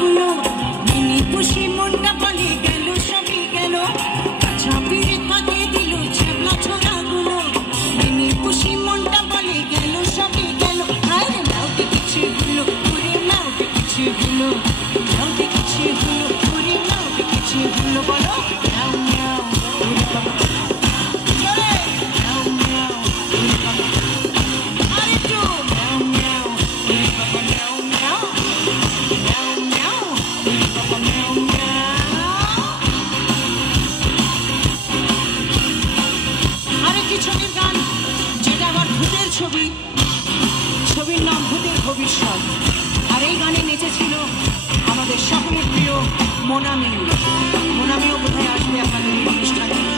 ছড়াগুলো mini খুশি মনটা বলে গেল সবই গেল কাঁচা পিড়ে পাতে দিল ছ্যাবলা ছড়াগুলো মিনি খুশি মনটা বলে গেল সবই গেল আরে নাওতে কিছু হলো পুরে নাওতে কিছু হলো নাওতে কিছু হলো পুরে নাওতে কিছু হলো বলো নাও নাও পুরে বাবা চলে নাও নাও পুরে বাবা আরে তো নাও নাও পুরে বাবা নাও নাও নাও নাও পুরে বাবা নাও নাও আরেকটি ছবির গান যেটা আবার ভূতের ছবি ছবির নাম ভূতের ভবিষ্যৎ আর এই গানে নেচেছিল আমাদের সকলের প্রিয় মোনামিও বোধহয় আসবে আপনাদের এই অনুষ্ঠানে